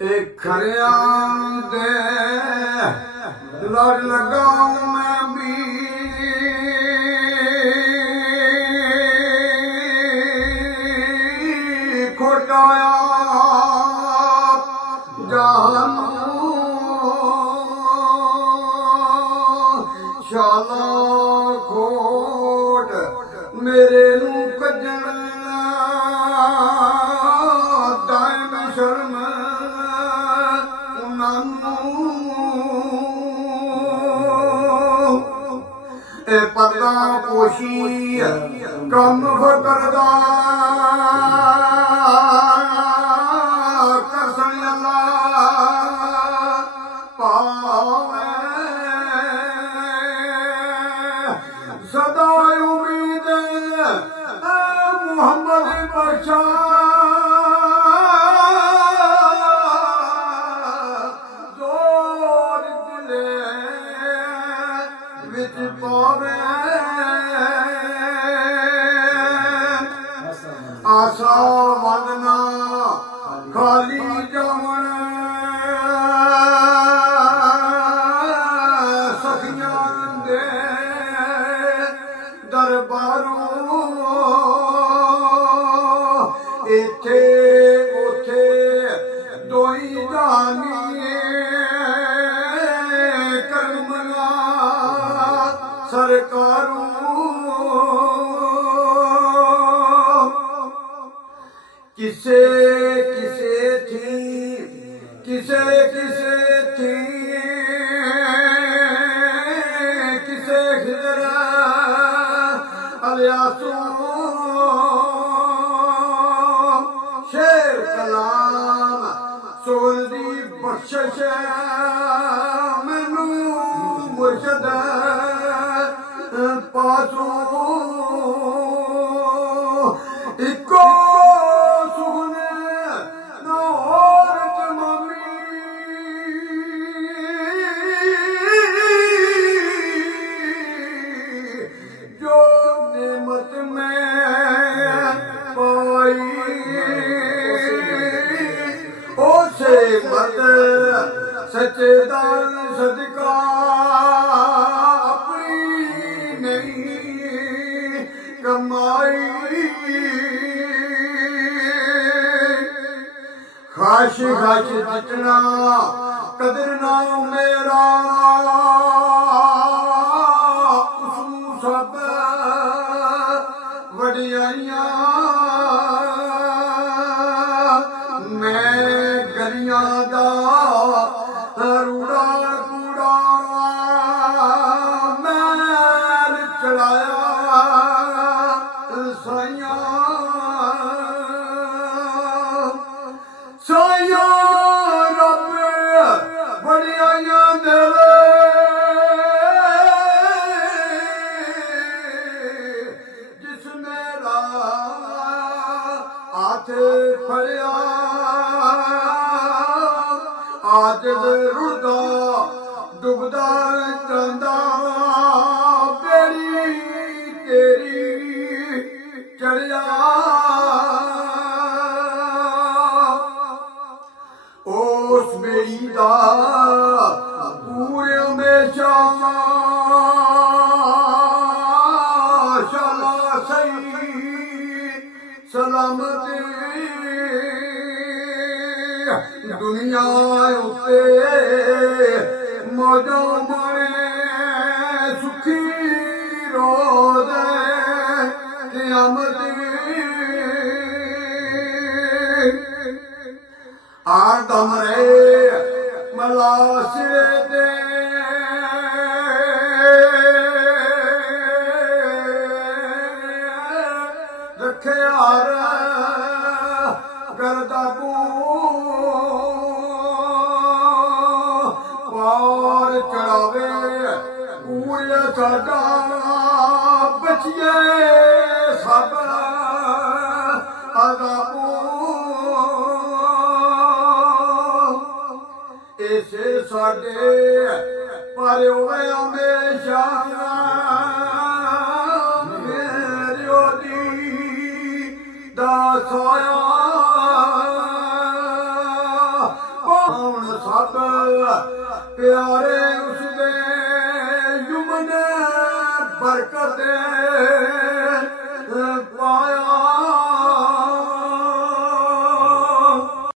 ਇਹ ਖਰਿਆਂ ਦੇ ਲੜ ਲਗਾਉਂ ਮੈਂ ਵੀ ਖੋਟਾਇਆ ਜਾਨੂੰ ਸ਼ਾਲਾ ਖੋਟ ਮੇਰੇ ਨੂੰ ਕੱਜਣ ਦਾਇਮ ਸ਼ਰਮ ਉਹਨਾਂ ਨੂੰ ਇਹ ਪਰਦਾ ਪੋਸ਼ੀ ਕੰਮ ਕਰਦਾ ਕਰਸਣ ਅੱਲਾ ਪਾਵੇ ਸਦਾ ਉਮੀਦ ਮੁਹੰਮਦ ਬਖਸ਼ਾ ਜ਼ੋਰ ਦਿਲੇ ਵਿੱਚ ਪਾਵੇ ਆਸਾ ਵੰਦਨਾ ਖਾਲੀ ਜਾਵਣ ਸਖੀਆਂ ਦੇ ਦਰਬਾਰੋਂ ਇੱਥੇ ਉੱਥੇ ਦੋਈ ਜਾਨੀ ਕਰਮਲਾ ਸਰਕਾਰੂ ਕਿਸੇ ਕਿਸੇ ਥੀ ਕਿਸੇ ਕਿਸੇ ਥੀ ਕਿਸੇ ਖਿਦਰ ਅਲਿਆਸੂ ਸ਼ੇਰ ਕਲਾਮ ਸੋਲ ਦੀ ਬਖਸ਼ਿਸ਼ ਮੈਨੂੰ ਮੁਰਸ਼ਦ ਪਾਸੋਂ ਇੱਕੋ सच्चे दान सदका अपनी नहीं कमाई खाश खाश जितना कदर ना मेरा उसू सब वडियाइयां मैं गरियां दा रूड़ा कूड़ा मैल चढ़ाया साइया साइया रब बड़ियाइयां दिल जिस मेरा हाथ फड़िया आज रुड़दा डुबदा चंदा बेड़ी तेरी चढ़िया उस बेड़ी दा पूरे हमेशा शाला सही सलामती दुनिया उत्ते मौजो माने सुखी रोद क़यामत आदम रे मलासिरे दे रखे हार करदा पार चढ़ावे पूरे साडा बचिए साडा अज़ाबों ऐसे साडे पर होवे हमेशा मेरे ओदी दा सोया ਸਤ ਪਿਆਰੇ ਉਸਦੇ ਯੁਮਨ ਬਰਕਤ